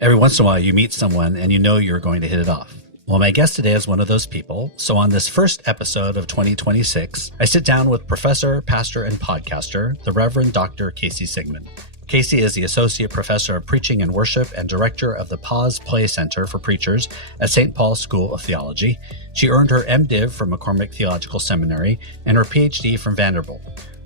Every once in a while, you meet someone and you know you're going to hit it off. Well, my guest today is one of those people. So on this first episode of 2026, I sit down with professor, pastor, and podcaster, the Reverend Dr. Casey Sigmon. Casey is the Associate Professor of Preaching and Worship and Director of the Pause Play Center for Preachers at St. Paul's School of Theology. She earned her MDiv from McCormick Theological Seminary and her PhD from Vanderbilt.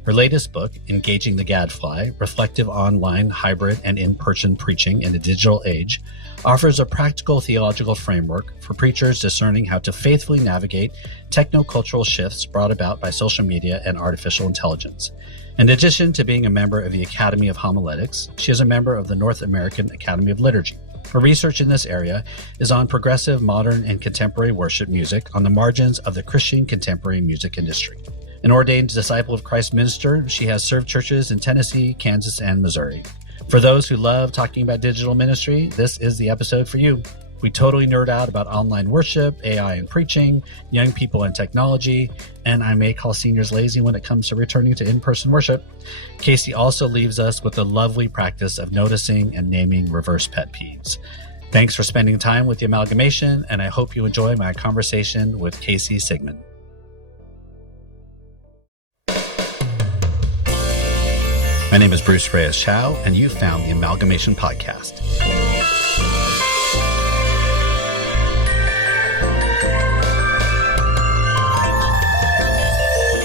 Her latest book, Engaging the Gadfly, Reflective Online, Hybrid, and In-Person Preaching in a Digital Age, offers a practical theological framework for preachers discerning how to faithfully navigate techno-cultural shifts brought about by social media and artificial intelligence. In addition to being a member of the Academy of Homiletics, she is a member of the North American Academy of Liturgy. Her research in this area is on progressive, modern, and contemporary worship music on the margins of the Christian contemporary music industry. An ordained disciple of Christ minister, she has served churches in Tennessee, Kansas, and Missouri. For those who love talking about digital ministry, this is the episode for you. We totally nerd out about online worship, AI and preaching, young people and technology, and I may call seniors lazy when it comes to returning to in-person worship. Casey also leaves us with the lovely practice of noticing and naming reverse pet peeves. Thanks for spending time with the Amalgamation, and I hope you enjoy my conversation with Casey Sigmon. My name is Bruce Reyes-Chow, and you found the Amalgamation Podcast.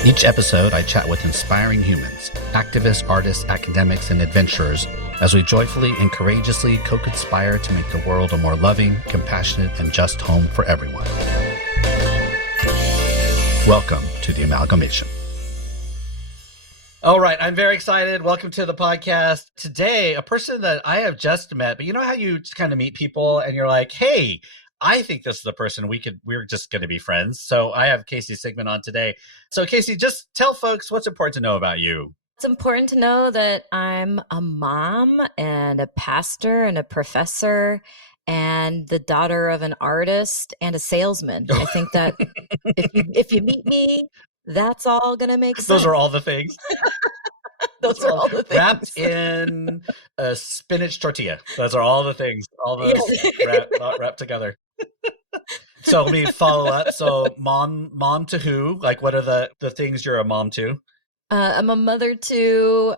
Each episode, I chat with inspiring humans, activists, artists, academics, and adventurers as we joyfully and courageously co-conspire to make the world a more loving, compassionate, and just home for everyone. Welcome to the Amalgamation. All right, I'm very excited. Welcome to the podcast. Today, a person that I have just met, but you know how you just kind of meet people and you're like, hey, I think this is the person we're just going to be friends. So I have Casey Sigmon on today. So Casey, just tell folks what's important to know about you. It's important to know that I'm a mom and a pastor and a professor and the daughter of an artist and a salesman. I think that if you meet me, that's all going to make sense. Those are all the things. Those are all the things. Wrapped in a spinach tortilla. Those are all the things. All those wrapped together. So let me follow up. So mom to who? Like, what are the things you're a mom to? I'm a mother to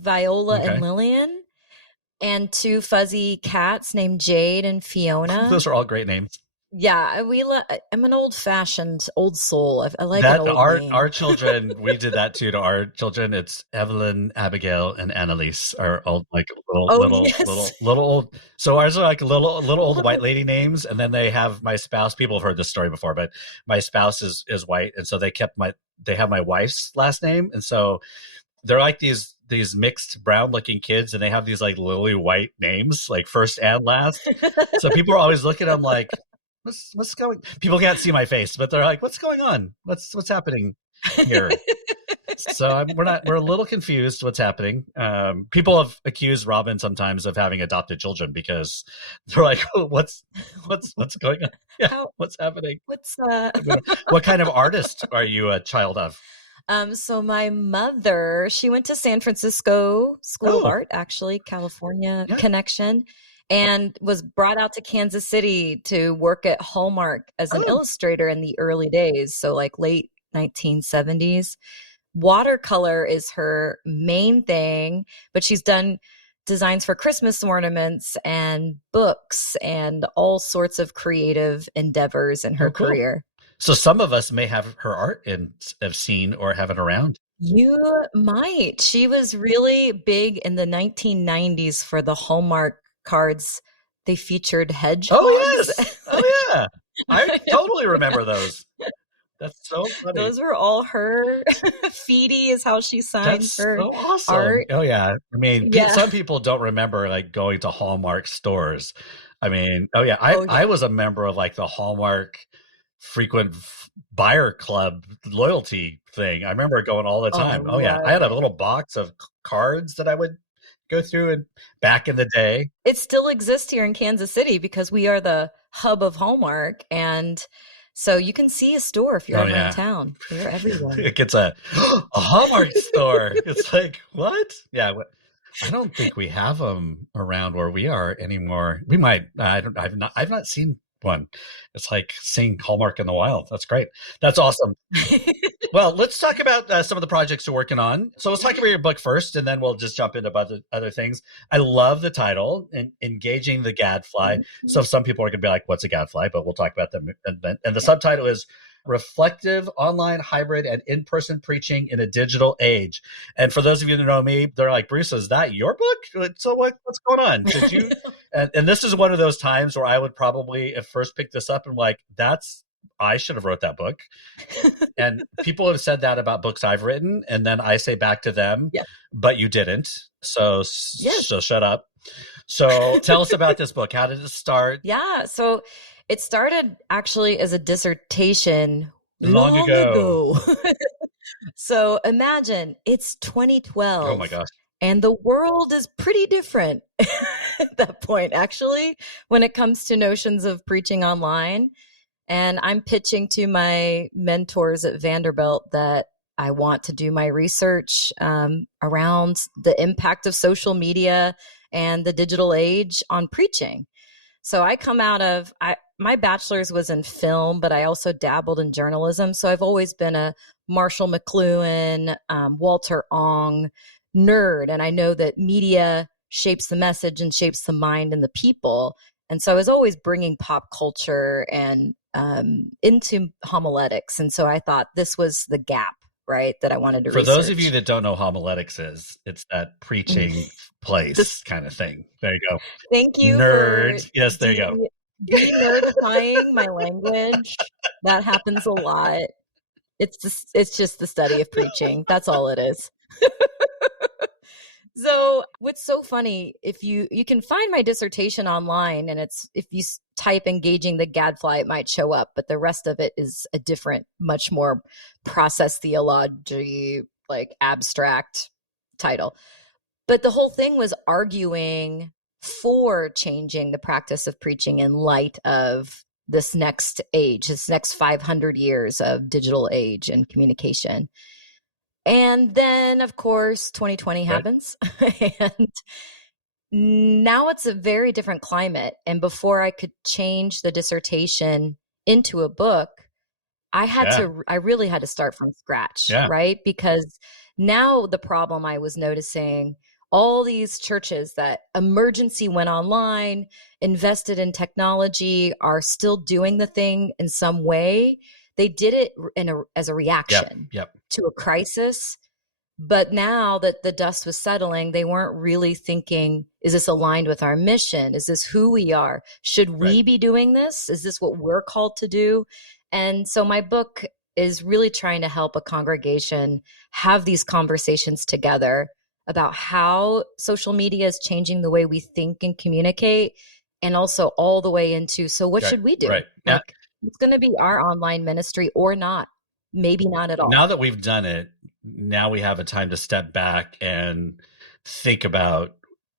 Viola and Lillian and two fuzzy cats named Jade and Fiona. Those are all great names. Yeah, I'm an old-fashioned old soul. I like that. An old name. Our children, we did that too to our children. It's Evelyn, Abigail, and Annalise are all like little old. So ours are like little old white lady names, and then they have my spouse. People have heard this story before, but my spouse is white, and so they have my wife's last name, and so they're like these mixed brown looking kids, and they have these like lily white names, like first and last. So people are always looking at them like, What's going? People can't see my face, but they're like, "What's going on? What's happening here?" So we're a little confused. What's happening? People have accused Robin sometimes of having adopted children because they're like, "What's going on? Yeah, what's happening? What kind of artist are you a child of?" So my mother, she went to San Francisco School of Art, actually, California connection. And was brought out to Kansas City to work at Hallmark as an illustrator in the early days, so like late 1970s. Watercolor is her main thing, but she's done designs for Christmas ornaments and books and all sorts of creative endeavors in her career. So some of us may have her art and have seen or have it around. You might. She was really big in the 1990s for the Hallmark cards. They featured hedgehogs. Oh yes. Oh yeah. I totally remember those. That's so funny. Those were all her. Feedy is how she signed her so awesome. art. Oh yeah. I mean, some people don't remember like going to Hallmark stores. I mean, I was a member of like the Hallmark frequent buyer club loyalty thing. I remember going all the time. Oh yeah. I had a little box of cards that I would go through and back in the day. It still exists here in Kansas City because we are the hub of Hallmark, and so you can see a store if you're ever in town. They're everywhere. It gets a Hallmark store. It's like, what? Yeah. I don't think we have them around where we are anymore. We might. I've not seen one. It's like seeing Hallmark in the wild. That's great. That's awesome. Well, let's talk about some of the projects you're working on. So let's talk about your book first, and then we'll just jump into other things. I love the title, Engaging the Gadfly. So some people are going to be like, what's a gadfly? But we'll talk about them. And the subtitle is Reflective Online Hybrid and In-Person Preaching in a Digital Age. And for those of you that know me, they're like, Bruce, is that your book? So what's going on? Did you? And this is one of those times where I would probably at first pick this up and like, I should have wrote that book. And people have said that about books I've written. And then I say back to them, but you didn't. So shut up. So tell us about this book. How did it start? Yeah. So it started actually as a dissertation long ago. So imagine it's 2012. Oh my gosh. And the world is pretty different at that point, actually, when it comes to notions of preaching online. And I'm pitching to my mentors at Vanderbilt that I want to do my research around the impact of social media and the digital age on preaching. So I come out of, my bachelor's was in film, but I also dabbled in journalism. So I've always been a Marshall McLuhan, Walter Ong nerd. And I know that media shapes the message and shapes the mind and the people. And so I was always bringing pop culture and into homiletics. And so I thought this was the gap, right, that I wanted to research. For those of you that don't know what homiletics is, it's that preaching place kind of thing. There you go. Thank you. Nerd. Yes, there you go. De-nerdifying my language. That happens a lot. It's just the study of preaching. That's all it is. So what's so funny, if you can find my dissertation online, and it's, if you type Engaging the Gadfly, it might show up, but the rest of it is a different, much more process theology, like abstract title. But the whole thing was arguing for changing the practice of preaching in light of this next age, this next 500 years of digital age and communication. And then, of course, 2020 happens. And now it's a very different climate. And before I could change the dissertation into a book, I really had to start from scratch, right? Because now the problem I was noticing, all these churches that emergency went online, invested in technology, are still doing the thing in some way. They did it as a reaction to a crisis. But now that the dust was settling, they weren't really thinking, is this aligned with our mission? Is this who we are? Should we be doing this? Is this what we're called to do? And so my book is really trying to help a congregation have these conversations together about how social media is changing the way we think and communicate, and also all the way into, so what should we do? Like, it's going to be our online ministry or not. Maybe not at all. Now that we've done it, now we have a time to step back and think about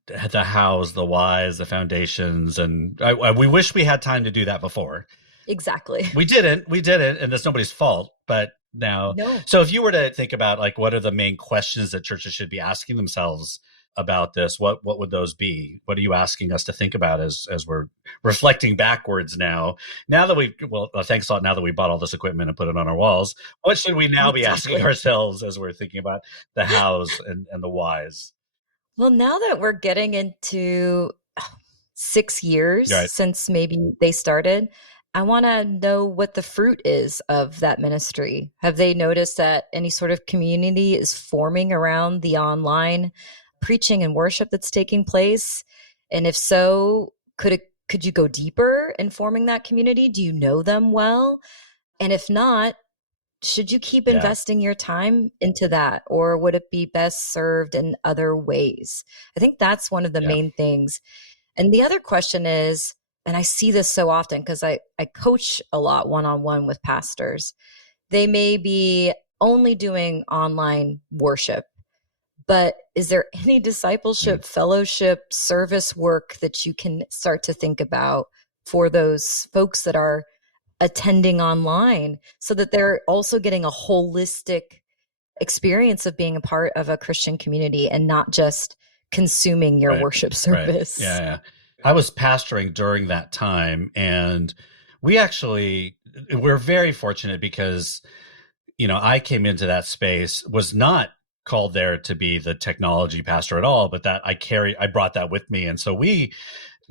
the hows, the whys, the foundations. And we wish we had time to do that before. Exactly. We didn't, and it's nobody's fault. But now, so if you were to think about, like, what are the main questions that churches should be asking themselves about this, what would those be? What are you asking us to think about as we're reflecting backwards now that thanks a lot, now that we bought all this equipment and put it on our walls, what should we now be asking ourselves as we're thinking about the hows and the whys? Well, now that we're getting into 6 years since maybe they started, I want to know what the fruit is of that ministry. Have they noticed that any sort of community is forming around the online preaching and worship that's taking place? And if so, could you go deeper in forming that community? Do you know them well? And if not, should you keep investing your time into that, or would it be best served in other ways? I think that's one of the main things. And the other question is, and I see this so often because I coach a lot one-on-one with pastors, they may be only doing online worship, but is there any discipleship, fellowship, service work that you can start to think about for those folks that are attending online, so that they're also getting a holistic experience of being a part of a Christian community and not just consuming your Right. worship Right. service. Yeah. I was pastoring during that time, and we're very fortunate because, I came into that space, was not called there to be the technology pastor at all, but that I brought that with me. And so we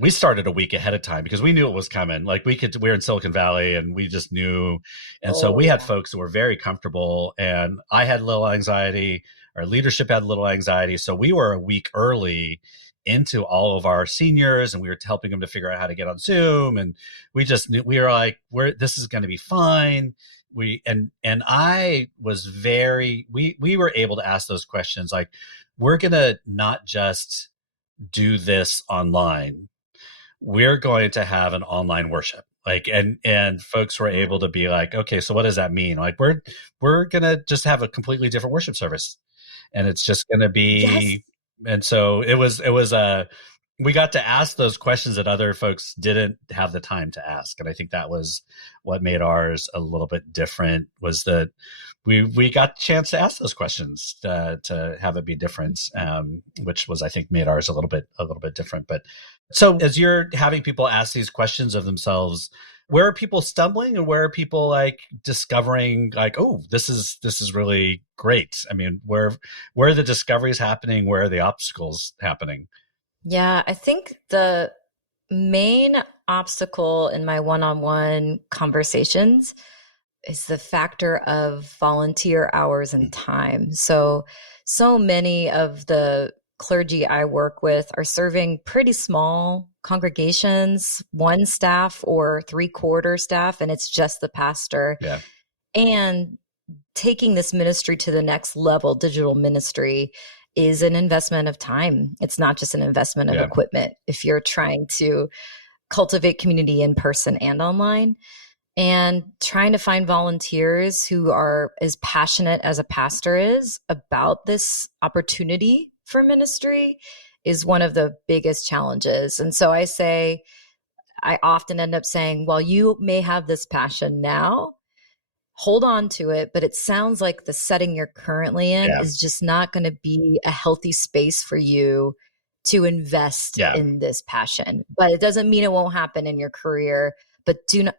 started a week ahead of time because we knew it was coming. Like we're in Silicon Valley and we just knew. And so Oh, we had yeah. folks who were very comfortable, and I had a little anxiety. Our leadership had a little anxiety. So we were a week early into all of our seniors, and we were helping them to figure out how to get on Zoom. And we just knew, we were like, this is going to be fine. And I was we were able to ask those questions. Like, we're going to not just do this online, we're going to have an online worship. Like, and folks were able to be like, okay, so what does that mean? Like, we're going to just have a completely different worship service, and it's just going to Yes. be. And so we got to ask those questions that other folks didn't have the time to ask. And I think that was what made ours a little bit different, was that we got a chance to ask those questions, to have it be different, which was, I think, made ours a little bit different. But so as you're having people ask these questions of themselves, where are people stumbling, and where are people like discovering, like, oh, this is really great? I mean, where are the discoveries happening? Where are the obstacles happening? Yeah, I think the main obstacle in my one-on-one conversations is the factor of volunteer hours and time. So many of the clergy I work with are serving pretty small congregations, one staff or three-quarter staff, and it's just the pastor. Yeah. And taking this ministry to the next level, digital ministry, is an investment of time. It's not just an investment of Yeah. equipment. If you're trying to cultivate community in person and online, and trying to find volunteers who are as passionate as a pastor is about this opportunity for ministry is one of the biggest challenges. And so I often end up saying, well, you may have this passion now, hold on to it, but it sounds like the setting you're currently in Yeah. is just not going to be a healthy space for you to invest Yeah. in this passion. But it doesn't mean it won't happen in your career. But do not,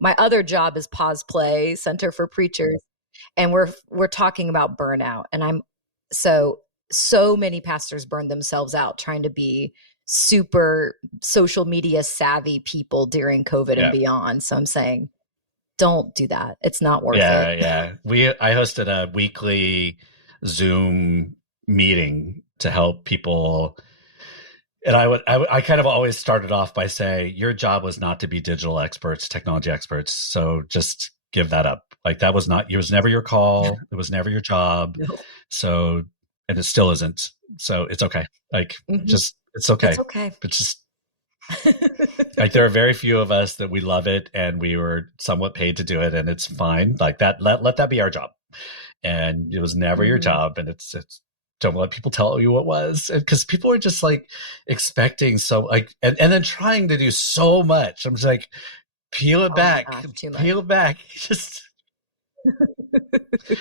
my other job is Pause Play Center for Preachers, and we're talking about burnout. And so many pastors burn themselves out trying to be super social media savvy people during COVID and Yeah. beyond. So I'm saying, don't do that. It's not worth Yeah. it. Yeah. I hosted a weekly Zoom meeting to help people. And I kind of always started off by saying, your job was not to be digital experts, technology experts. So just give that up. Like, it was never your call. It was never your job. No. So, and it still isn't. So it's okay. Like, Mhm. just, it's okay. It's okay. But just, like, there are very few of us that we love it, and we were somewhat paid to do it, and it's fine. Like that, let that be our job. And it was never your Mhm. job. And it's don't let people tell you what was, because people are just like expecting so, like, and then trying to do so much. I'm just like, peel it Oh my back, gosh, too much. peel it back. Just,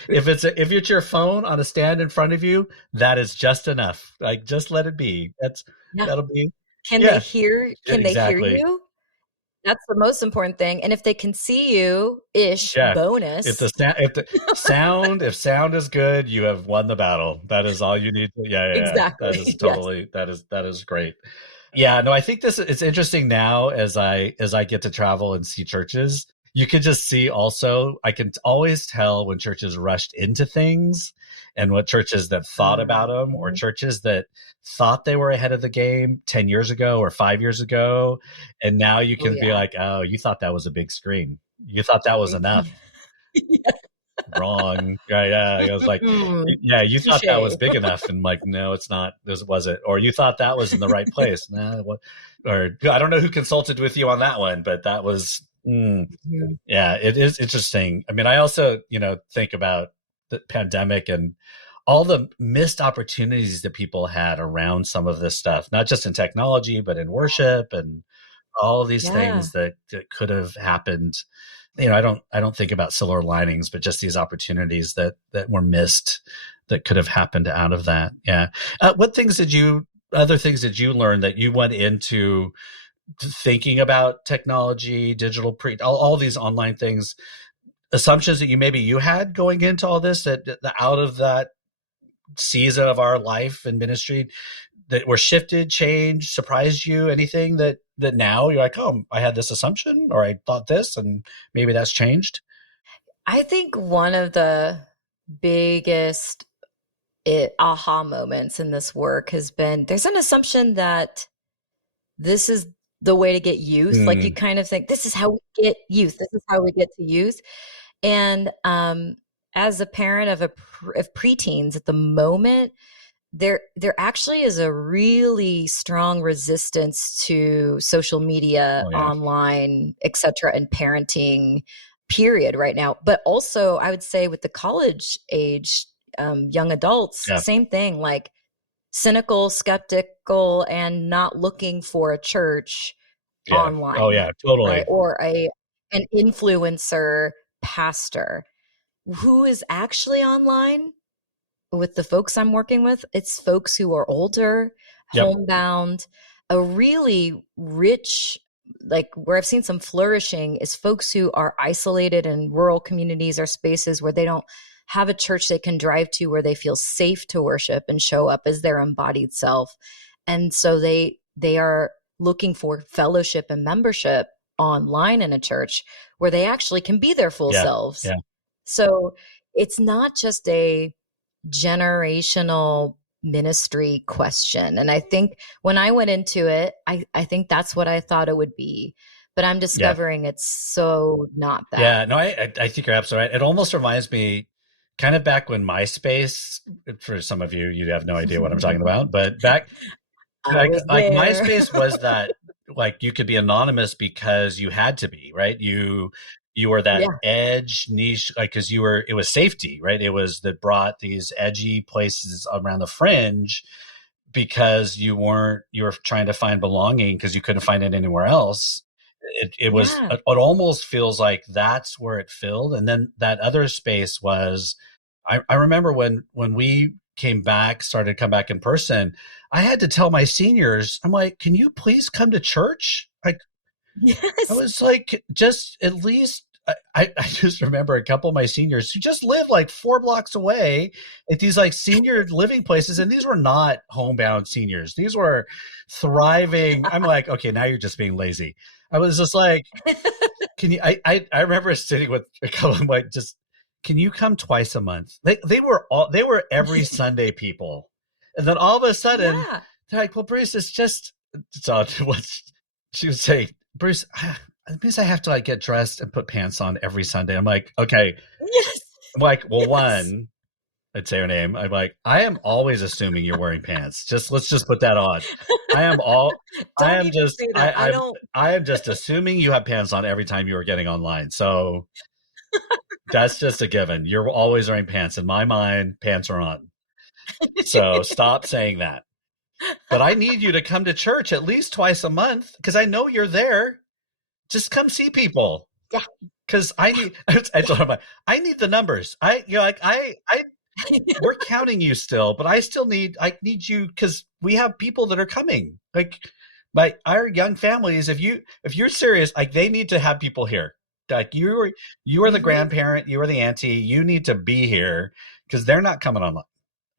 if it's your phone on a stand in front of you, that is just enough. Like, just let it be. Yeah. That'll be. Can they Yeah, hear can they hear exactly. you? That's the most important thing. And if they can see you-ish, Yeah. bonus. If sound is good, you have won the battle. That is all you need to. Yeah, yeah, yeah. That is Exactly. Yes. totally, that is great. Yeah, no, I think it's interesting now, as I get to travel and see churches. You can just see, also, I can always tell when churches rushed into things, and what churches that thought about them, or Mhm. churches that thought they were ahead of the game 10 years ago or 5 years ago, and now you Oh, can be yeah. like, "Oh, you thought that was a big screen. You thought that was enough." Yeah. Wrong. Yeah, yeah. I was like, Mm. yeah, you thought that was Touche. big enough, and like, no, it's not. This wasn't. Or you thought that was in the right place. Nah, what? Or I don't know who consulted with you on that one, but that was. Mhm. Yeah, it is interesting. I mean, I also, think about the pandemic and all the missed opportunities that people had around some of this stuff, not just in technology, but in worship, and all of these Yeah. things that could have happened. I don't think about silver linings, but just these opportunities that were missed, that could have happened out of that. Yeah. Other things did you learn that you went into thinking about technology, digital all these online things, assumptions that you had going into all this, that out of that season of our life and ministry that were shifted, changed, surprised you? Anything that now you're like, oh, I had this assumption, or I thought this, and maybe that's changed? I think one of the biggest aha moments in this work has been there's an assumption that this is the way to get youth. Like you kind of think this is how we get youth. This is how we get to youth. And as a parent of preteens at the moment, there actually is a really strong resistance to social media, online, etc., and parenting period right now. But also I would say with the college age young adults, same thing, like cynical, skeptical, and not looking for a church online. Oh yeah, totally. Right? Or an influencer pastor who is actually online. With the folks I'm working with, it's folks who are older, homebound, a really rich, like where I've seen some flourishing is folks who are isolated in rural communities or spaces where they don't have a church they can drive to where they feel safe to worship and show up as their embodied self. And so they are looking for fellowship and membership online in a church where they actually can be their full selves. So it's not just a generational ministry question. And I think when I went into it, I think that's what I thought it would be. But I'm discovering it's so not that. Yeah, no, I think you're absolutely right. It almost reminds me kind of back when MySpace, for some of you, you have no idea what I'm talking about, but back like MySpace was that, like, you could be anonymous because you had to be, right? You were that edge niche, like, because it was safety, right? It was that brought these edgy places around the fringe because you were trying to find belonging because you couldn't find it anywhere else. It almost feels like that's where it filled. And then that other space was, I remember when we started to come back in person, I had to tell my seniors, I'm like, can you please come to church? Like, I was like, just at least, I just remember a couple of my seniors who just live like 4 blocks away at these like senior living places. And these were not homebound seniors. These were thriving. I'm like, okay, now you're just being lazy. I was just like, can you, I remember sitting with a couple of like, just, can you come twice a month? They were every Sunday people. And then all of a sudden they're like, well, Bruce, it's just, so what she would say, Bruce, it means I have to like get dressed and put pants on every Sunday. I'm like, okay. I'm like, well, one, I'd say her name. I'm like, I am always assuming you're wearing pants. Let's just put that on. I am just assuming you have pants on every time you are getting online. So that's just a given. You're always wearing pants. In my mind, pants are on. So stop saying that. But I need you to come to church at least twice a month because I know you're there. Just come see people. Yeah. Because I told him, I need the numbers. We're counting you still, but I need you because we have people that are coming. Like our young families, if you're serious, like they need to have people here. Like you are the grandparent, you are the auntie, you need to be here because they're not coming online.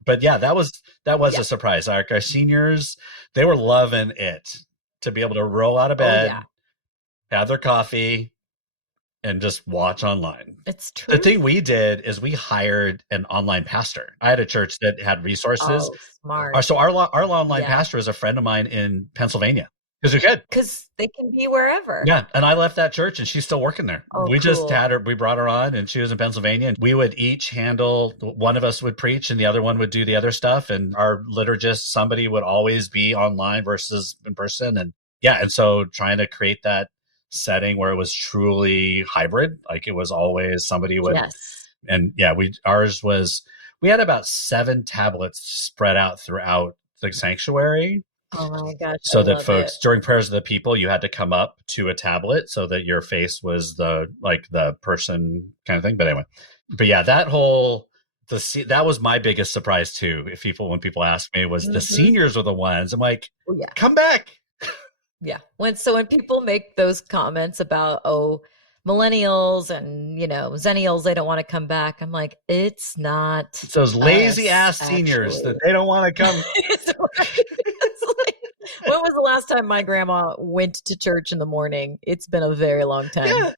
But yeah, that was a surprise. Our seniors, they were loving it to be able to roll out of bed, have their coffee, and just watch online. It's true. The thing we did is we hired an online pastor. I had a church that had resources. Oh, smart. So our online pastor is a friend of mine in Pennsylvania. Because we could. Because they can be wherever. Yeah. And I left that church and she's still working there. Just had her, we brought her on and she was in Pennsylvania. And we would each handle, one of us would preach and the other one would do the other stuff. And our liturgist, somebody would always be online versus in person. And and so trying to create that setting where it was truly hybrid, like it was always somebody would. And we had about 7 tablets spread out throughout the sanctuary. Oh my gosh. So that folks during prayers of the people, you had to come up to a tablet so that your face was the person kind of thing. But anyway, that whole that was my biggest surprise too. When people ask me, was the seniors are the ones. I'm like, come back. Yeah. When people make those comments about, millennials and, zennials, they don't want to come back. I'm like, it's not. It's those lazy ass seniors that they don't want to come. It's like, when was the last time my grandma went to church in the morning? It's been a very long time. Yeah.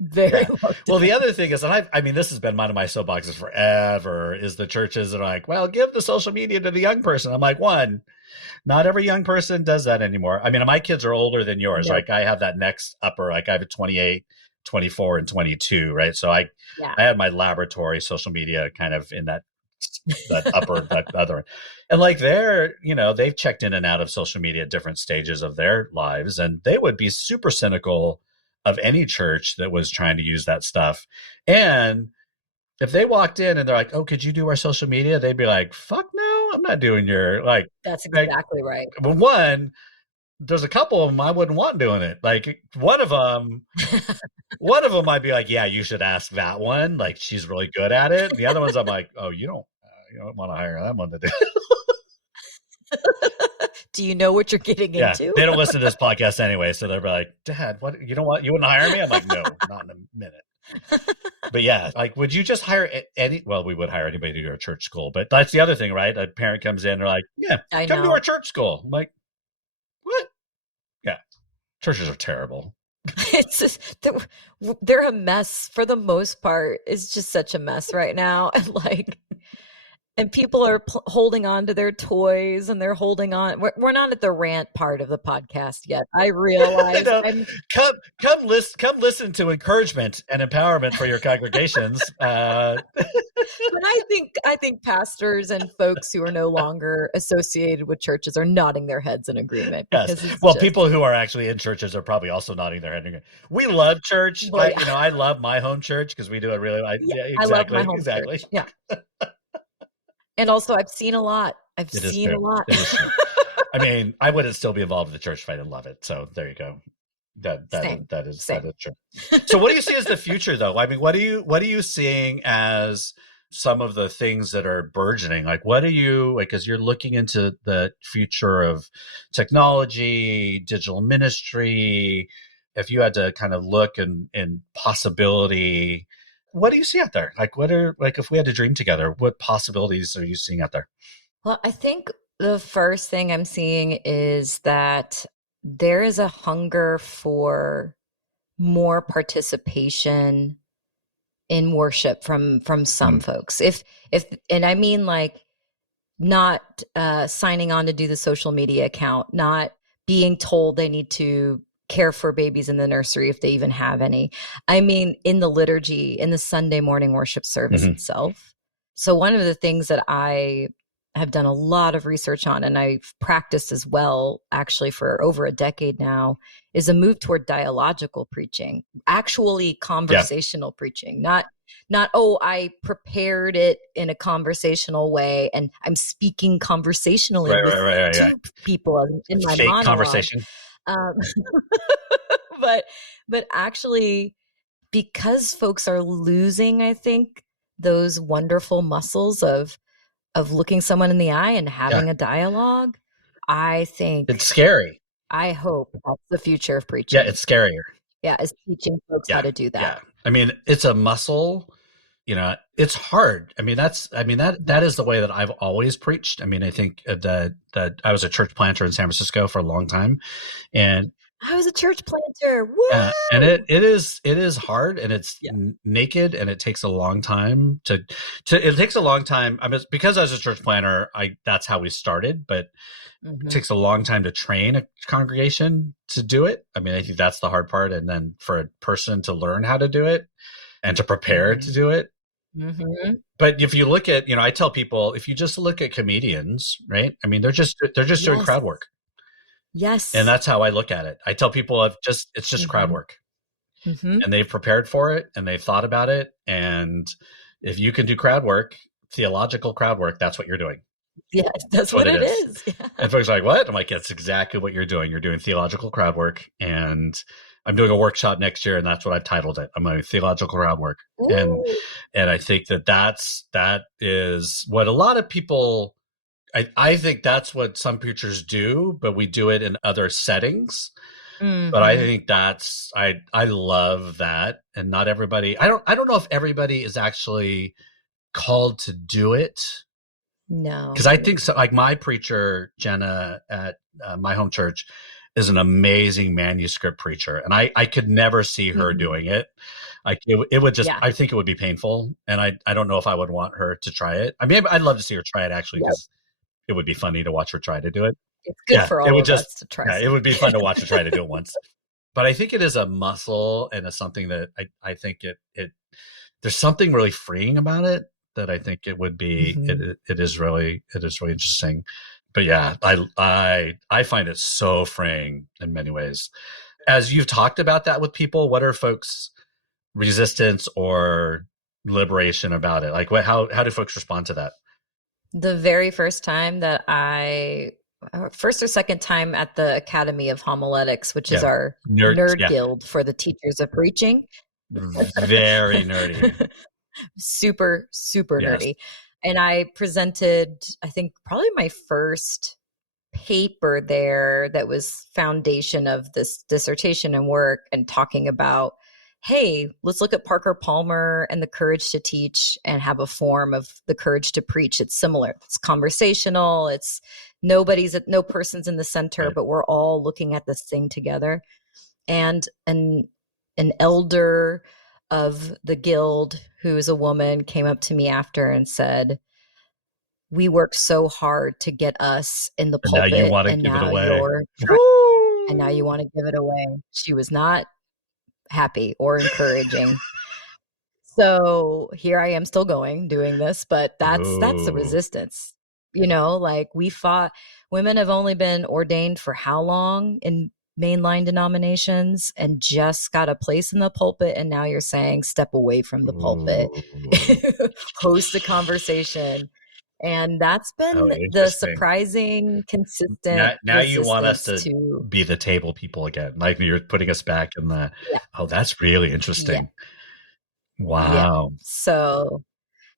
Very long time. Well, the other thing is, and I mean, this has been one of my soapboxes forever, is the churches that are like, well, give the social media to the young person. I'm like, one, not every young person does that anymore. I mean, my kids are older than yours. Like I have that next upper, like I have a 28, 24, and 22, right? So I had my laboratory social media kind of in that upper, that other. And like they've checked in and out of social media at different stages of their lives, and they would be super cynical of any church that was trying to use that stuff. And if they walked in and they're like, oh, could you do our social media? They'd be like, fuck no, I'm not doing your, like. That's exactly right. But one, there's a couple of them I wouldn't want doing it. Like one of them I'd be like, yeah, you should ask that one. Like she's really good at it. And the other ones I'm like, oh, you don't want to hire that one to do it. Do you know what you're getting into? They don't listen to this podcast anyway, so they're like, Dad, what? You don't want? You wouldn't hire me? I'm like, no, not in a minute. But yeah, like, would you just hire any? Well, we would hire anybody to do our church school, but that's the other thing, right? A parent comes in, they're like, yeah, come to our church school. I'm like, what? Yeah, churches are terrible. It's just they're a mess for the most part. It's just such a mess right now, and people are holding on to their toys, and they're holding on. We're not at the rant part of the podcast yet. I realize. Come listen to encouragement and empowerment for your congregations. But I think pastors and folks who are no longer associated with churches are nodding their heads in agreement. Yes. People who are actually in churches are probably also nodding their head. We love church. Well, I love my home church because we do it really. Exactly. I love my home church. Yeah. And also, I've seen a lot. It is true. I mean, I wouldn't still be involved in the church if I didn't love it. So there you go. That is true. So what do you see as the future, though? I mean, what are you seeing as some of the things that are burgeoning? Like, what are you, like, as you're looking into the future of technology, digital ministry, if you had to kind of look in possibility, what do you see out there? Like, if we had to dream together, what possibilities are you seeing out there? Well, I think the first thing I'm seeing is that there is a hunger for more participation in worship from some folks. And I mean, like, not signing on to do the social media account, not being told they need to care for babies in the nursery if they even have any. I mean, in the liturgy, in the Sunday morning worship service itself. So one of the things that I have done a lot of research on, and I've practiced as well, actually for over a decade now, is a move toward dialogical preaching, actually conversational preaching, not, I prepared it in a conversational way and I'm speaking conversationally with two people in my fake monologue. Conversation. But actually, because folks are losing, I think, those wonderful muscles of looking someone in the eye and having a dialogue, I think it's scary. I hope that's the future of preaching. Yeah, it's scarier. Yeah, is teaching folks how to do that. Yeah. I mean, it's a muscle. It's hard. I mean, that is the way that I've always preached. I mean, I think that I was a church planter in San Francisco for a long time, and I was a church planter. Woo! And it is hard, and it's naked, and it takes a long time it takes a long time. I mean, because I was a church planter, that's how we started, but it takes a long time to train a congregation to do it. I mean, I think that's the hard part. And then for a person to learn how to do it and to prepare to do it. But if you look at, I tell people, if you just look at comedians, right? I mean, they're just doing crowd work. Yes. And that's how I look at it. I tell people it's just crowd work. And they've prepared for it and they've thought about it. And if you can do crowd work, theological crowd work, that's what you're doing. Yeah, that's what it is. Yeah. And folks are like, what? I'm like, that's exactly what you're doing. You're doing theological crowd work. And I'm doing a workshop next year, and that's what I've titled it. I'm doing theological crowd work. And Ooh. I think that is what a lot of people, I think that's what some preachers do, but we do it in other settings. But I Mm-hmm. think that's, I love that. And not everybody, I don't know if everybody is actually called to do it. Because No. I think so. Like my preacher, Jenna, at my home church, is an amazing manuscript preacher, and I could never see her Mm-hmm. doing it. Like it would just, Yeah. I think it would be painful, and I don't know if I would want her to try it. I mean, I'd love to see her try it actually, Yep. because it would be funny to watch her try to do it. It's good Yeah, for it all would of just, us to try yeah, it would be something. fun to watch her try to do it once. But I think it is a muscle, and it's something that I think it there's something really freeing about it, that I think it would be, Mm-hmm. it is really interesting. But yeah, I find it so freeing in many ways. As you've talked about that with people, what are folks' resistance or liberation about it? Like how do folks respond to that? The very first time that first or second time at the Academy of Homiletics, which is Yeah. our Nerds, nerd yeah. guild for the teachers of preaching. Very nerdy. Super, super Yes. nerdy. And I presented, I think, probably my first paper there that was foundation of this dissertation and work, and talking about, hey, let's look at Parker Palmer and the courage to teach and have a form of the courage to preach. It's similar. It's conversational. It's no person's in the center, Right. but we're all looking at this thing together. And an elder of the guild, who is a woman, came up to me after and said, we worked so hard to get us in the And now you pulpit, want to and give it now away. you're trying, and now you Woo! want to give it away. She was not happy or encouraging. So here I am still doing this, but that's the Ooh. resistance. Like we fought, women have only been ordained for how long in mainline denominations, and just got a place in the pulpit, and now you're saying step away from the pulpit, Ooh. host a conversation. And that's Oh, been the interesting. surprising, consistent Now you want us resistance to to, be the table people again. Like you're putting us back in the, yeah, oh, that's really yeah, interesting. yeah. Wow. So,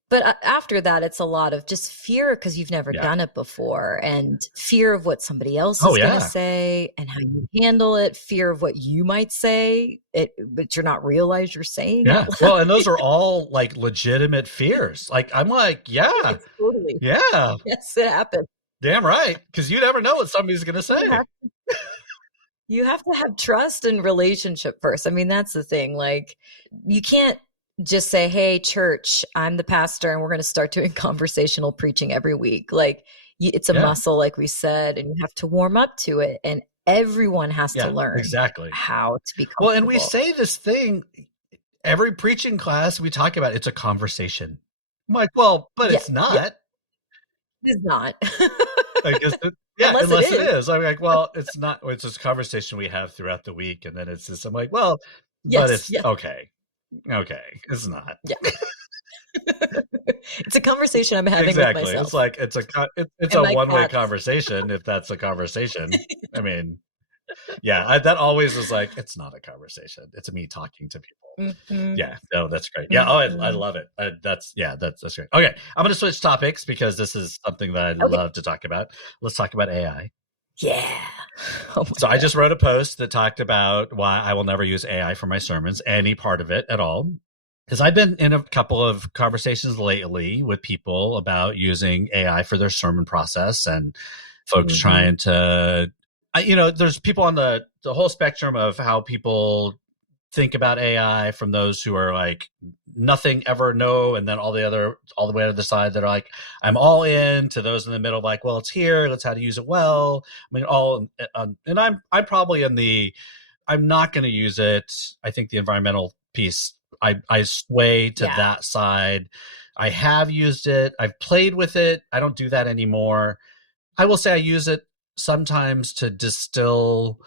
but after that, it's a lot of just fear because you've never Yeah. done it before, and fear of what somebody else Oh, is going to yeah. say and how you handle it, fear of what you might say, but you're not realize you're saying Yeah. out Well, loud. and those are all like legitimate fears. Like I'm like, yeah, It's totally, yeah, yes, it happens. damn right. Because you never know what somebody's gonna You say. have you have to have trust and relationship first. I mean, that's the thing. Like, you can't just say, hey, church, I'm the pastor, and we're going to start doing conversational preaching every week. Like, it's a Yeah. muscle, like we said, and you have to warm up to it. And everyone has to Yeah, learn exactly. how to be Well, and we comfortable. say this thing every preaching class we talk about, it's a conversation. I'm like, well, but Yeah. it's Yeah. not. It's not. I guess yeah, Unless it unless it is. is. I'm like, well, it's not. It's this conversation we have throughout the week, and then it's just. I'm like, well, but Yes. it's Yeah. okay. Okay, it's not. Yeah. It's a conversation I'm having with Exactly. It's myself like it's and a my one-way cats. conversation if that's a conversation. I mean, yeah, that always is like it's not a conversation. It's me talking to people. Hmm. Yeah, no, that's great. Yeah, oh, I Hmm. love it. That's great. Okay, I'm going to switch topics because this is something that I Okay. love to talk about. Let's talk about AI. Yeah. Oh So my I God. just wrote a post that talked about why I will never use AI for my sermons, any part of it at all. Because I've been in a couple of conversations lately with people about using AI for their sermon process, and folks Hmm. trying to, there's people on the whole spectrum of how people think about AI, from those who are like nothing ever, no, and then all the way to the side that are like I'm all in, to those in the middle like, well, it's here, let's how to use it well. I mean, and I'm probably in the I'm not going to use it. I think the environmental piece, I sway to Yeah. that side. I have used it. I've played with it. I don't do that anymore. I will say I use it sometimes to distill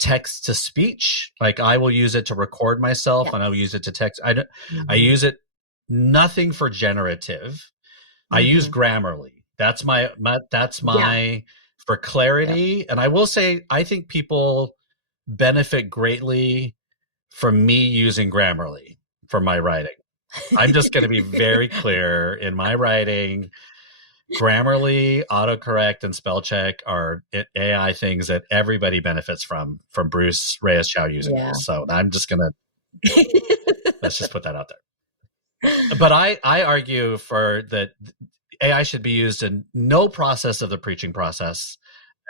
text to speech. Like I will use it to record myself, and I will Yes. use it to text. I Hmm. use it nothing for generative. I use Hmm. Grammarly. That's Yeah. for Yep. clarity. And I will say, I think people benefit greatly from me using Grammarly for my writing. I'm just going to be very clear in my writing. Grammarly, autocorrect, and spell check are AI things that everybody benefits from Bruce Reyes-Chow using Yeah. those. So I'm just going to, let's just put that out there. But I argue for that AI should be used in no process of the preaching process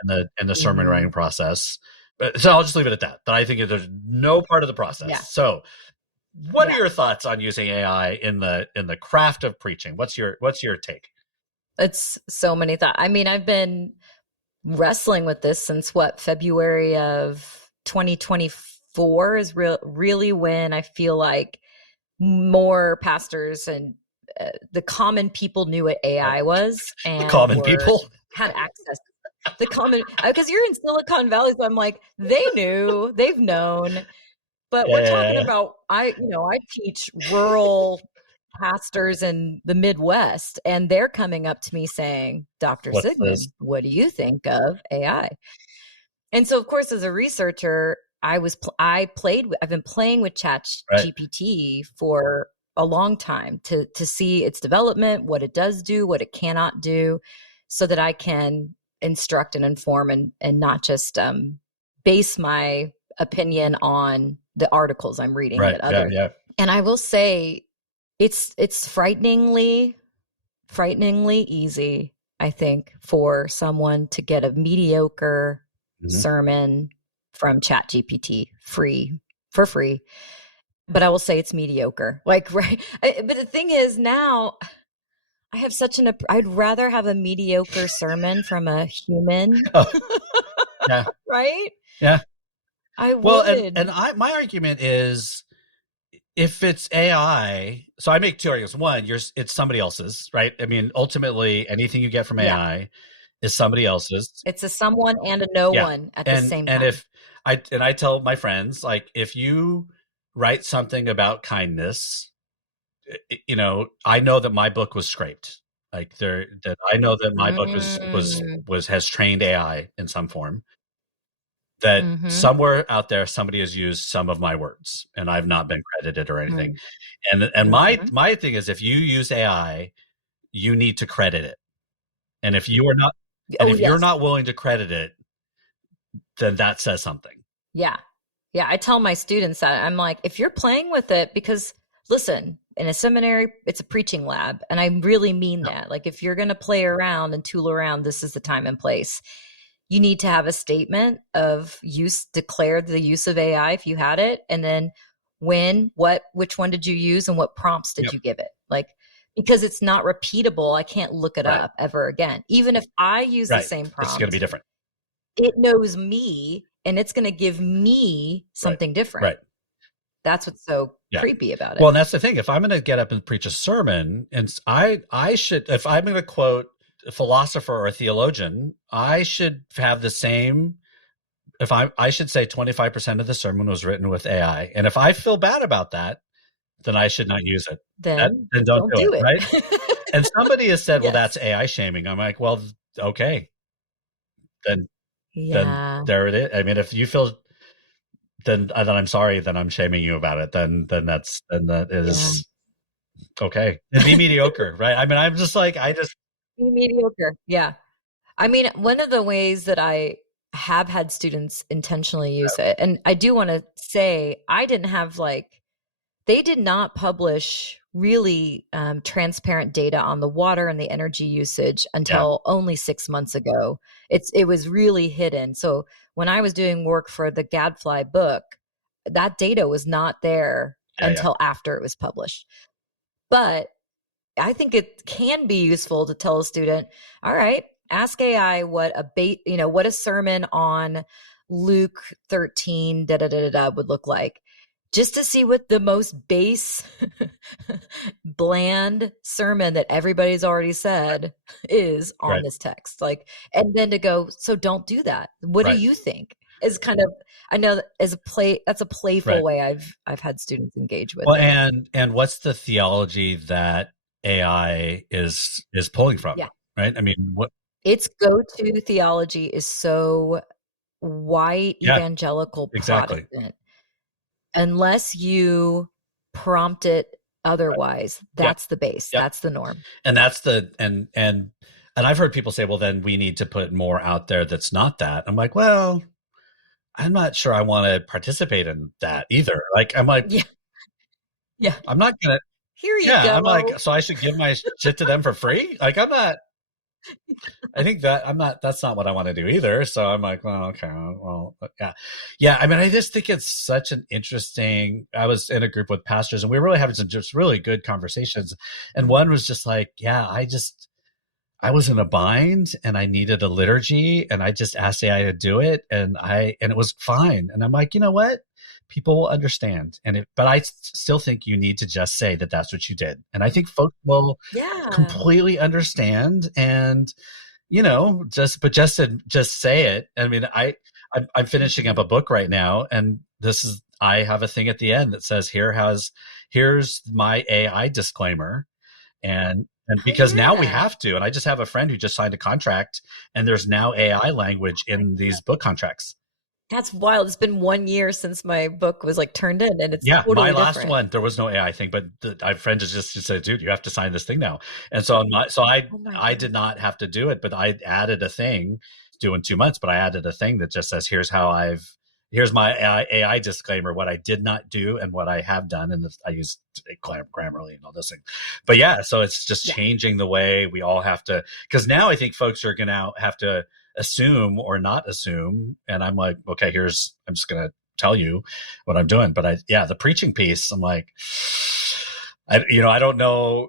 and the sermon Mhm. writing process. But so I'll just leave it at that. But I think there's no part of the process. Yeah. So what are Yeah. your thoughts on using AI in the craft of preaching? What's your take? It's so many thoughts. I mean, I've been wrestling with this since February of 2024 is really when I feel like more pastors and the common people knew what AI was The and common people. had access. The common, because you're in Silicon Valley, so I'm like, they've known. But we're talking Yeah. about I teach rural pastors in the Midwest, and they're coming up to me saying, "Dr. What's this? Sigmon, what do you think of AI?" And so, of course, as a researcher, I've been playing with Chat Right. GPT for a long time to see its development, what it does do, what it cannot do, so that I can instruct and inform and not just base my opinion on the articles I'm reading Right. that Yeah. others. Yeah. And I will say, it's frighteningly easy, I think, for someone to get a mediocre Mhm. sermon from ChatGPT for free. But I will say it's mediocre. Like, right. But the thing is, now I have I'd rather have a mediocre sermon from a human, Oh, yeah. right? Yeah. I Well, would. my argument is, if it's AI, so I make two arguments. One, it's somebody else's, right? I mean, ultimately, anything you get from Yeah. AI is somebody else's. It's a someone and a no Yeah. one at the same And time. if I tell my friends, like, if you write something about kindness, I know that my book was scraped. Like, that I know that my book Mm, has trained AI in some form. That mm-hmm. somewhere out there somebody has used some of my words and I've not been credited or anything. Mm, And mm-hmm. my thing is, if you use AI, you need to credit it. And Oh, if you're yes. not willing to credit it, then that says something. Yeah. Yeah. I tell my students that I'm like, if you're playing with it, because listen, in a seminary, it's a preaching lab. And I really mean Yeah. that. Like, if you're going to play around and tool around, this is the time and place. You need to have a statement of use, declare the use of AI if you had it. And then which one did you use and what prompts did Yep. you give it? Like, because it's not repeatable, I can't look it Right. up ever again. Even if I use the Right. same It's going to be prompt, different. it knows me and it's going to give me Right. something different. Right. That's what's so Yeah. creepy about Well, it. and that's the thing. If I'm going to get up and preach a sermon, and I should, if I'm going to quote a philosopher or a theologian, I should have the same. If I should say 25% of the sermon was written with AI, and if I feel bad about that, then I should not use it. Then Then don't don't do it, do it. right? And somebody has said, "Well, that's Yes. AI shaming." I'm like, "Well, okay, then Yeah. there it is." I mean, if you feel then I'm sorry, then I'm shaming you about it. Then that Yeah. is okay. And be mediocre, right? I mean, I'm just like, Be mediocre. Yeah. I mean, one of the ways that I have had students intentionally use it, and I do want to say, I didn't have they did not publish really transparent data on the water and the energy usage yeah, until only 6 months ago. It was really hidden. So when I was doing work for the Gadfly book, that data was not there yeah. until after it was published. But I think it can be useful to tell a student, all right, ask AI what a sermon on Luke 13 would look like, just to see what the most base bland sermon that everybody's already said is on Right, this text. Like, and then to go, so don't do that. What do right, you think? Is kind of, I know that as a play, that's a playful right. way I've had students engage with Well, it. and what's the theology that AI is pulling from? Yeah. right? I mean, what? Its go-to theology is so white Yeah, evangelical exactly. Protestant. Unless you prompt it Right. otherwise, Yep. that's the base. Yep. That's the norm. And that's and I've heard people say, well, then we need to put more out there that's not that. I'm like, well, I'm not sure I want to participate in that either. Like, I'm like, Yeah. Yeah. I'm not gonna. Here you Yeah, I'm like, go. so I should give my shit to them for free? Like, I'm not. I think that I'm not. That's not what I want to do either. So I'm like, well, okay, well, yeah, yeah. I mean, I just think it's such an interesting. I was in a group with pastors, and we were really having some just really good conversations. And one was just like, yeah, I was in a bind and I needed a liturgy and I just asked AI to do it and it was fine. And I'm like, you know what? People will understand. But I still think you need to just say that that's what you did. And I think folks will Yeah. completely understand and, just to just say it. I mean, I'm finishing up Mhm. a book right now and I have a thing at the end that says, here's my AI disclaimer and Oh, because now we yeah. have to, and I just have a friend who just signed a contract, and there's now AI language Oh my in God. these book contracts. That's wild. It's been 1 year since my book was like turned in and it's Yeah, my totally last different. one, there was no AI thing, but my friend just said, "Dude, you have to sign this thing now." And so I Oh my I God. did not have to do it, but I added a thing. It's due in 2 months, but I added a thing that just says, Here's my AI disclaimer, what I did not do and what I have done. And I use Grammarly and all this thing. But yeah, so it's just Yeah. changing the way we all have to, because now I think folks are going to have to assume or not assume. And I'm like, okay, I'm just going to tell you what I'm doing. But the preaching piece, I'm like, I don't know,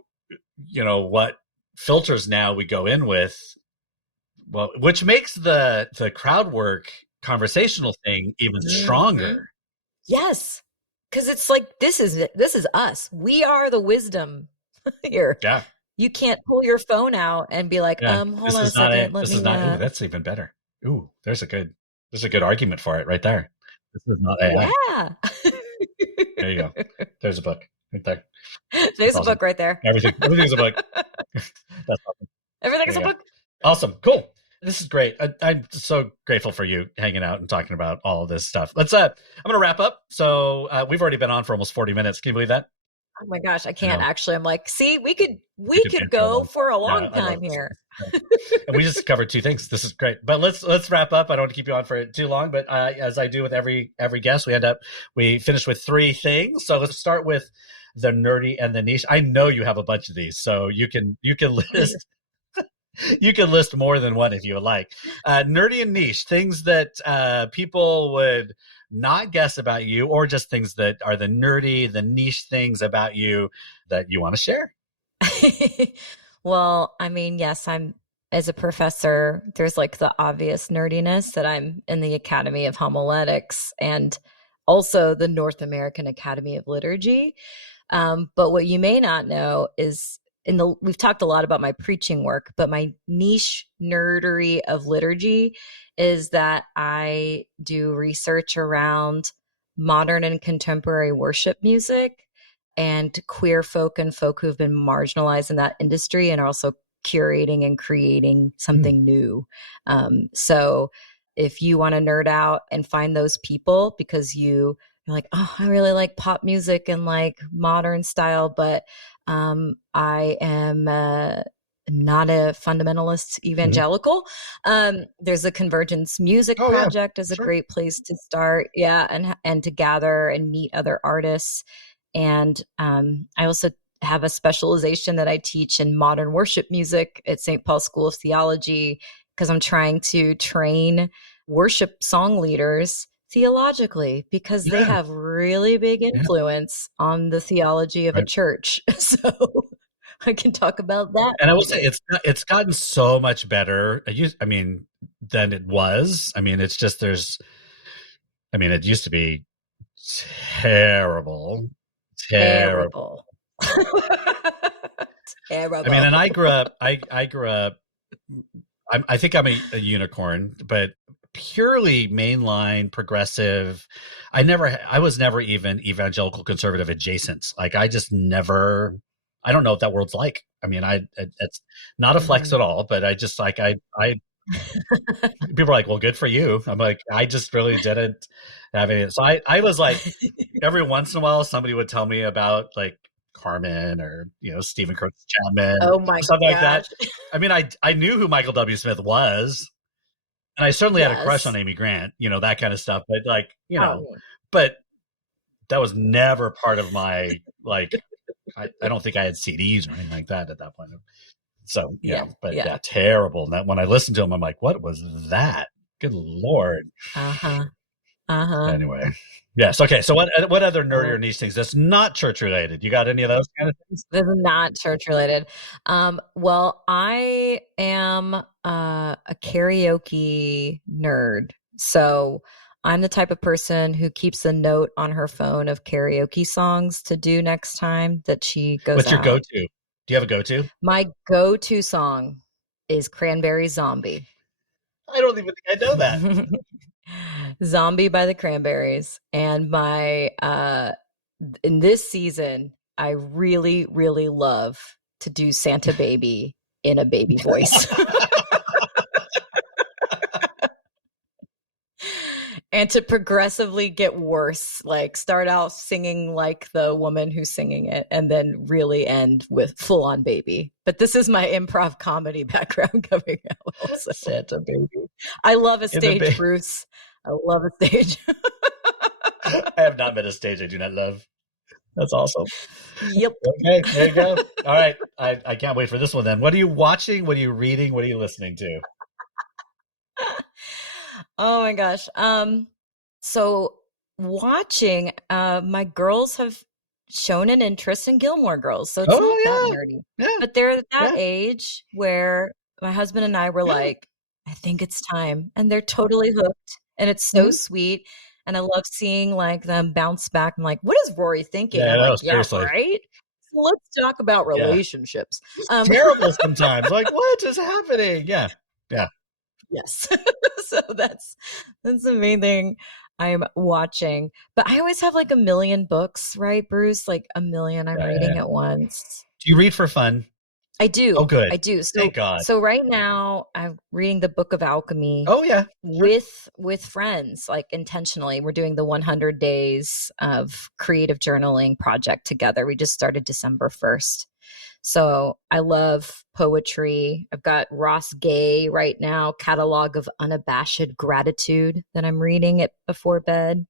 what filters now we go in with, well, which makes the crowd work conversational thing even Mhm. stronger. Yes. Because it's like this is us. We are the wisdom here. Yeah. You can't pull your phone out and be like, Yeah. hold on a second, let This is me not, ooh, that's even better. Ooh, there's a good argument for it right there. This is not AI. yeah. There you go. There's a book right there. That's There's a awesome. book right there. Everything's a book. That's awesome. Everything's There a you go. book. Awesome. Cool. This is great. I'm so grateful for you hanging out and talking about all of this stuff. I'm going to wrap up. So we've already been on for almost 40 minutes. Can you believe that? Oh my gosh, I I can't know. actually. I'm like, see, we could We we could could banter a go long for a time. Yeah, long I love time this. here. Yeah. And we just covered two things. This is great. But let's wrap up. I don't want to keep you on for too long, but as I do with every guest, we finish with three things. So let's start with the nerdy and the niche. I know you have a bunch of these, so you can list you can list more than one if you would like. Nerdy and niche, things that people would not guess about you, or just things that are the niche things about you that you want to share. Well, I mean, yes, I'm as a professor, there's like the obvious nerdiness that I'm in the Academy of Homiletics and also the North American Academy of Liturgy. But what you may not know is we've talked a lot about my preaching work, but my niche nerdery of liturgy is that I do research around modern and contemporary worship music and queer folk and folk who've been marginalized in that industry and are also curating and creating Hmm. something new. So if you want to nerd out and find those people because you're like, oh, I really like pop music and like modern style, but I am not a fundamentalist Hmm. evangelical. There's a Convergence Music Oh yeah, Project as a sure. great place to start. Yeah, and to gather and meet other artists. And I also have a specialization that I teach in modern worship music at St. Paul School of Theology because I'm trying to train worship song leaders theologically because they Yeah, have really big yeah. influence on the theology of a Right. church. So I can talk about that And I will say too. it's gotten so much better. I mean, than it was. I mean, it's just it used to be terrible, terrible. Terrible. I mean, and Terrible. I grew up. I think I'm a unicorn, but purely mainline progressive. I was never even evangelical conservative adjacent. Like I just never. I don't know what that world's like. I mean, it's not a flex at all, but I just like, people are like, well, good for you. I'm like, I just really didn't have any. So I was like, every once in a while, somebody would tell me about like Carmen or, Stephen Curtis Chapman, Oh my something like that. gosh. I mean, I knew who Michael W. Smith was, and I certainly had a crush on Yes. Amy Grant, that kind of stuff. But like, Oh, but that was never part of my, like, I don't think I had CDs or anything like that at that point. So, yeah. but Yeah. yeah, terrible. And that when I listened to him, I'm like, what was that? Good Lord. Uh-huh. Uh-huh. Anyway. Yes. Okay. So what other nerd Uh, or niche things that's not church related? You got any of those kind of things? this is not church related. Well, I am a karaoke nerd. So I'm the type of person who keeps a note on her phone of karaoke songs to do next time that she goes What's your out. go-to? Do you have a go-to? My go-to song is Cranberry Zombie. I don't even think I know that. Zombie by the Cranberries. And my in this season, I really, really love to do Santa Baby in a baby voice. And to progressively get worse, like start out singing like the woman who's singing it and then really end with full on baby. But this is my improv comedy background coming out also. Santa Baby. I love a In the stage, Bruce. I love a stage. I have not met a stage I do not love. That's awesome. Yep. Okay, there you go. All right. I can't wait for this one then. What are you watching? What are you reading? What are you listening to? Oh my gosh. So watching, my girls have shown an interest in Gilmore Girls, so it's not that Oh nerdy. yeah. Yeah. But they're at that Yeah. age where my husband and I were Yeah. like, I think it's time. And they're totally hooked. And it's so Mhm. sweet. And I love seeing like them bounce back. I'm like, what is Rory thinking? Yeah, I'm no, like, yeah, seriously. right. So let's talk about Yeah. relationships. It's Um, terrible sometimes. Like, what is happening? Yeah. Yeah. Yes. So that's the main thing I'm watching. But I always have like a million books, right, Bruce? Like a million I'm Yeah, yeah, reading yeah. at once. Do you read for fun? I Oh, do. good. I do. Thank So God. so right now I'm reading the Book of Alchemy Oh, yeah. Sure. with friends, like intentionally. We're doing the 100 days of creative journaling project together. We just started December 1st. So I love poetry. I've got Ross Gay right now, Catalog of Unabashed Gratitude that I'm reading it before bed.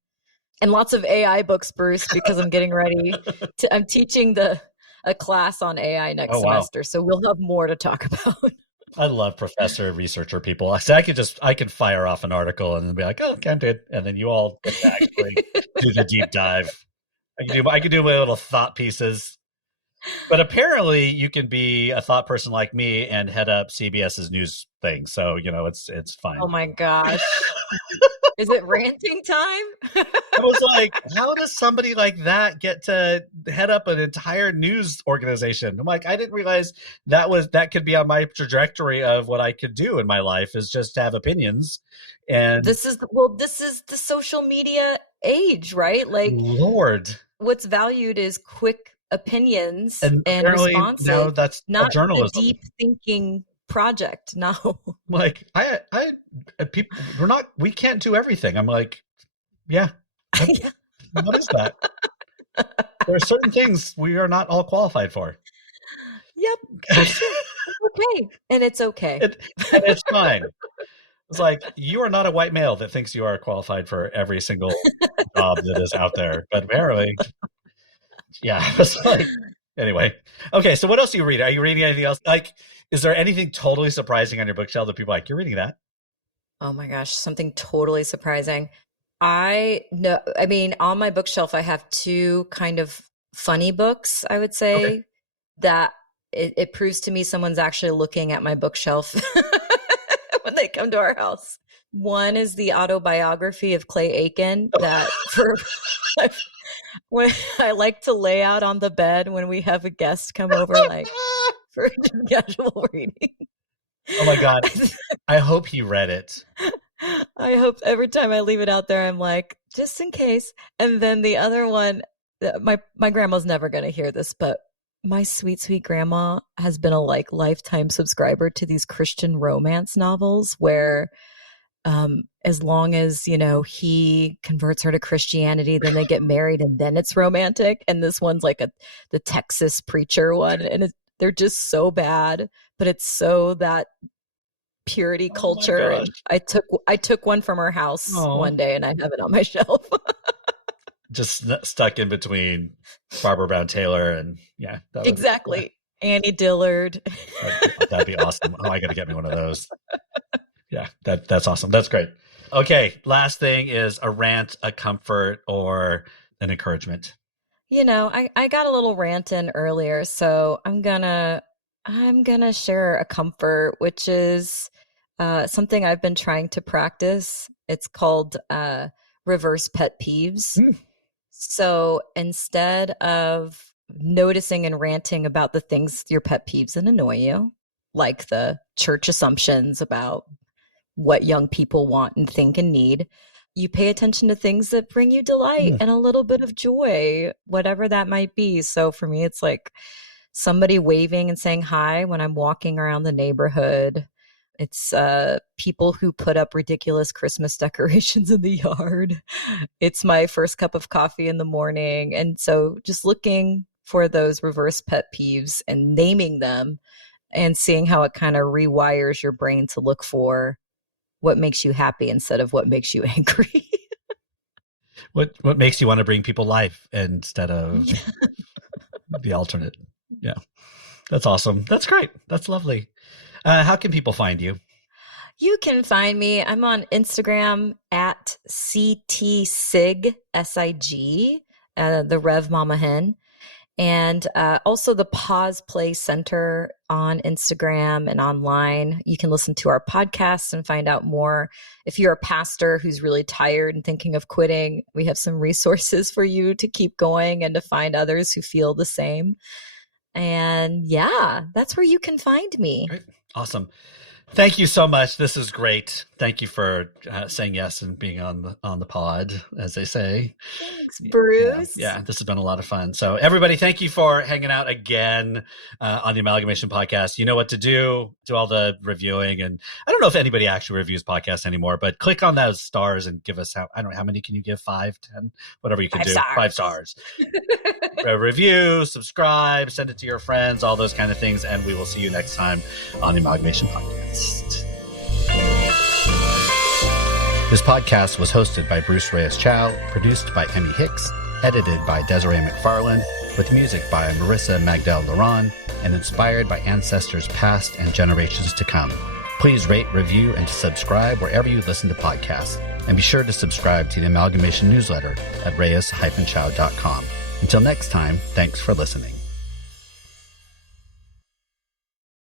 And lots of AI books, Bruce, because I'm getting ready to I'm teaching a class on AI next Oh, wow. semester. So we'll have more to talk about. I love professor researcher people. I could fire off an article and then be like, oh, okay, I'm good. And then you all get to actually do the deep dive. I could do my little thought pieces. But apparently you can be a thought person like me and head up CBS's news thing. So, it's fine. Oh my gosh. Is it ranting time? I was like, how does somebody like that get to head up an entire news organization? I'm like, I didn't realize that could be on my trajectory of what I could do in my life is just have opinions. And This is the social media age, right? Like Lord. what's valued is quick opinions And and apparently now responses, that's a not the journalism. deep thinking project. No. Like people, we can't do everything. I'm like, yeah. Yeah. What is that? There are certain things we are not all qualified for. Yep, that's true. It's okay. And it's okay. And it's fine. It's like, you are not a white male that thinks you are qualified for every single job that is out there. But apparently, yeah. It's like, anyway. Okay, so what else do you read? Are you reading anything else? Like, is there anything totally surprising on your bookshelf that people are like, you're reading that? Oh my gosh, something totally surprising. I know, I mean, on my bookshelf, I have two kind of funny books, I would Okay. say, that it proves to me someone's actually looking at my bookshelf when they come to our house. One is the autobiography of Clay Aiken that for when I like to lay out on the bed when we have a guest come over, like for casual reading. Oh my God. I hope he read it. I hope every time I leave it out there, I'm like, just in case. And then the other one, my grandma's never going to hear this, but my sweet, sweet grandma has been a lifetime subscriber to these Christian romance novels where as long as, he converts her to Christianity, then they get married and then it's romantic. And this one's like the Texas preacher one. And they're just so bad, but it's so that purity culture. And I took one from her house one day and I have it on my shelf. Just stuck in between Barbara Brown Taylor and exactly. Annie Dillard. That'd be awesome. I got to get me one of those. Yeah, that's awesome. That's great. Okay, last thing is a rant, a comfort, or an encouragement. I got a little rant in earlier, so I'm gonna share a comfort, which is something I've been trying to practice. It's called reverse pet peeves. So instead of noticing and ranting about the things your pet peeves that annoy you, like the church assumptions about what young people want and think and need, you pay attention to things that bring you delight and a little bit of joy, whatever that might be. So for me, it's like somebody waving and saying hi when I'm walking around the neighborhood. It's people who put up ridiculous Christmas decorations in the yard. It's my first cup of coffee in the morning. And so just looking for those reverse pet peeves and naming them and seeing how it kind of rewires your brain to look for what makes you happy instead of what makes you angry. What makes you want to bring people life instead of the alternate? Yeah, that's awesome. That's great. That's lovely. How can people find you? You can find me. I'm on Instagram at CTSIG, SIG, the Rev Mama Hen. And also the Pause Play Center on Instagram and online. You can listen to our podcast and find out more. If you're a pastor who's really tired and thinking of quitting, we have some resources for you to keep going and to find others who feel the same. And that's where you can find me. Great. Awesome. Thank you so much. This is great. Thank you for saying yes and being on the pod, as they say. Thanks, Bruce. Yeah, this has been a lot of fun. So everybody, thank you for hanging out again on the Amalgamation podcast. You know what to do. Do all the reviewing. And I don't know if anybody actually reviews podcasts anymore, but click on those stars and give us, I don't know, how many can you give? 5, 10, whatever you can do. 5 stars. Review, subscribe, send it to your friends, all those kind of things. And we will see you next time on the Amalgamation podcast. This podcast was hosted by Bruce Reyes-Chow, produced by Emmy Hicks, edited by Desiree McFarland, with music by Marissa Magdal-Laron, and inspired by ancestors past and generations to come. Please rate, review, and subscribe wherever you listen to podcasts. And be sure to subscribe to the Amalgamation newsletter at reyes-chow.com. Until next time, thanks for listening.